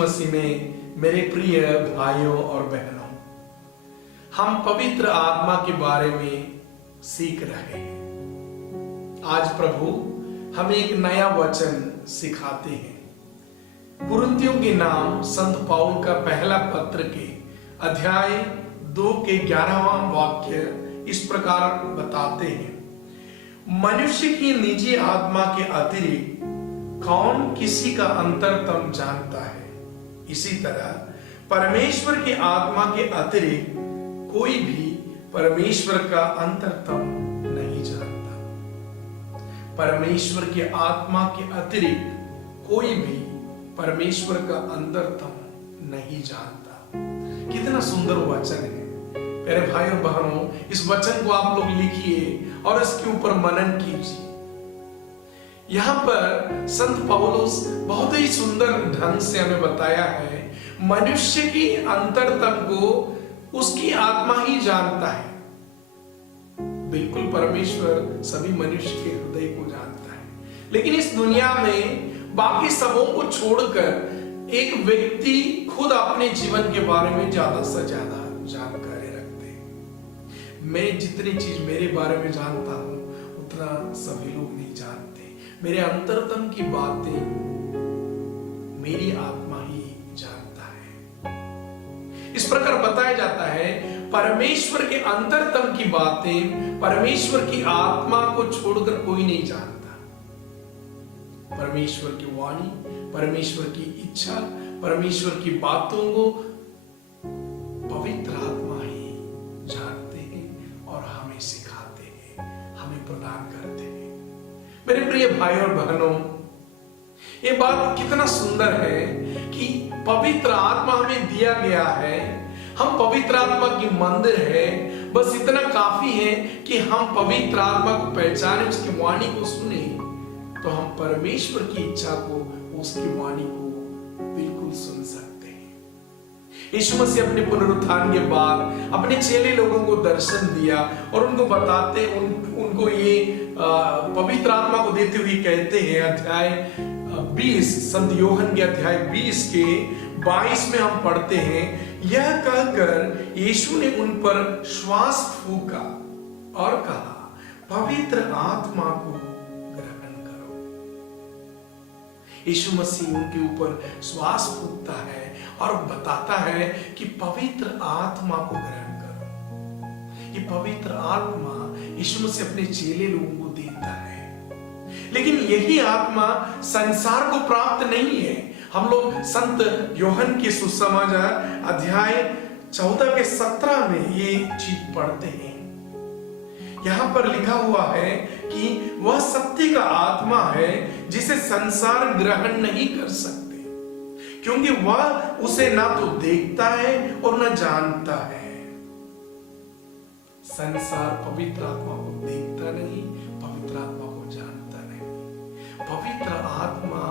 मसीह में मेरे प्रिय भाइयों और बहनों, हम पवित्र आत्मा के बारे में सीख रहे हैं। आज प्रभु हमें एक नया वचन सिखाते हैं। कुरिन्थियों के नाम संत पौल का पहला पत्र के अध्याय 2 के 11वां वाक्य इस प्रकार बताते हैं, मनुष्य की निजी आत्मा के अतिरिक्त कौन किसी का अंतरतम जानता है। इसी तरह परमेश्वर की आत्मा के अतिरिक्त कोई भी परमेश्वर का अंतरतम नहीं जानता। परमेश्वर की आत्मा के अतिरिक्त कोई भी परमेश्वर का अंतरतम नहीं जानता। कितना सुंदर वचन है मेरे भाई और बहनों। इस वचन को आप लोग लिखिए और इसके ऊपर मनन कीजिए। यहां पर संत पौलुस बहुत ही सुंदर ढंग से हमें बताया है, मनुष्य की अंतरतम को उसकी आत्मा ही जानता है। बिल्कुल परमेश्वर सभी मनुष्य के हृदय को जानता है, लेकिन इस दुनिया में बाकी सबों को छोड़कर एक व्यक्ति खुद अपने जीवन के बारे में ज्यादा से ज्यादा जानकारी रखते हैं। मैं जितनी चीज मेरे बारे में जानता हूं उतना सभी लोग नहीं जानते। मेरे अंतरतम की बातें मेरी आत्मा ही जानता है। इस प्रकार बताया जाता है, परमेश्वर के अंतरतम की बातें परमेश्वर की आत्मा को छोड़कर कोई नहीं जानता। परमेश्वर की वाणी, परमेश्वर की इच्छा, परमेश्वर की बातों को पवित्र आत्मा ही जानते हैं और हमें सिखाते हैं, हमें प्रदान करते हैं। मेरे प्रिय भाई और बहनों, ये बात कितना सुंदर है कि पवित्र आत्मा हमें दिया गया है। हम पवित्र आत्मा की मंदिर है। बस इतना काफी है कि हम पवित्र आत्मा को पहचाने, उसकी वाणी को सुने, तो हम परमेश्वर की इच्छा को, उसकी वाणी को बिल्कुल सुन सकते हैं। यीशु मसीह अपने पुनरुत्थान के बाद अपने चेले लोगों को दर्शन दिया और उनको बताते, उनको ये पवित्र आत्मा को देते हुए कहते हैं, अध्याय 20 संत योहन के अध्याय 20 के 22 में हम पढ़ते हैं, यह कहकर यीशु ने उन पर श्वास फूंका और कहा, पवित्र आत्मा को ग्रहण करो। यीशु मसीह उनके ऊपर श्वास फूंकता है और बताता है कि पवित्र आत्मा को ग्रहण करो। ये पवित्र आत्मा यीशु मसीह अपने चेले लोगों को देता है, लेकिन यही आत्मा संसार को प्राप्त नहीं है। हम लोग संत योहन के सुसमाचार अध्याय 14 के 17 में ये चीज पढ़ते हैं। यहां पर लिखा हुआ है कि वह सत्य का आत्मा है जिसे संसार ग्रहण नहीं कर सकते, क्योंकि वह उसे ना तो देखता है और न जानता है। संसार पवित्र आत्मा को देखता नहीं, पवित्र आत्मा को जानता नहीं। पवित्र आत्मा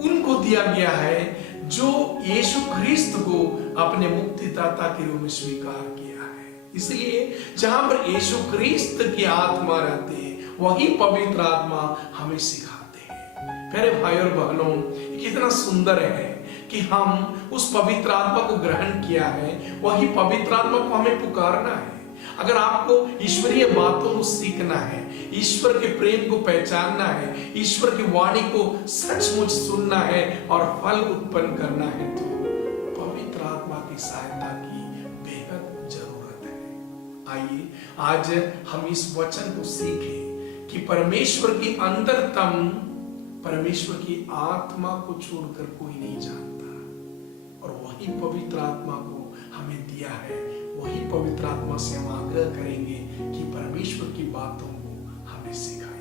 उनको दिया गया है जो यीशु ख्रिस्त को अपने मुक्तिदाता के रूप में स्वीकार किया है। इसलिए जहां पर यीशु ख्रिस्त की आत्मा रहती है, वही पवित्र आत्मा हमें सिखाते हैं। मेरे भाई और बहनों, कितना सुंदर है कि हम उस पवित्र आत्मा को ग्रहण किया है, वही पवित्र आत्मा को हमें पुकारना है। अगर आपको ईश्वरीय बातों को सीखना है, ईश्वर के प्रेम को पहचानना है, ईश्वर की वाणी को सचमुच सुनना है और फल उत्पन्न करना है, तो पवित्र आत्मा की सहायता की बेहद जरूरत है। आइए आज हम इस वचन को सीखें कि परमेश्वर की अंतरतम, परमेश्वर की आत्मा को छोड़कर कोई नहीं जानता, और वही पवित्र आत्मा को हमें दिया है। वही पवित्र आत्मा से हम आग्रह करेंगे कि परमेश्वर की बातों को हमें सिखाए।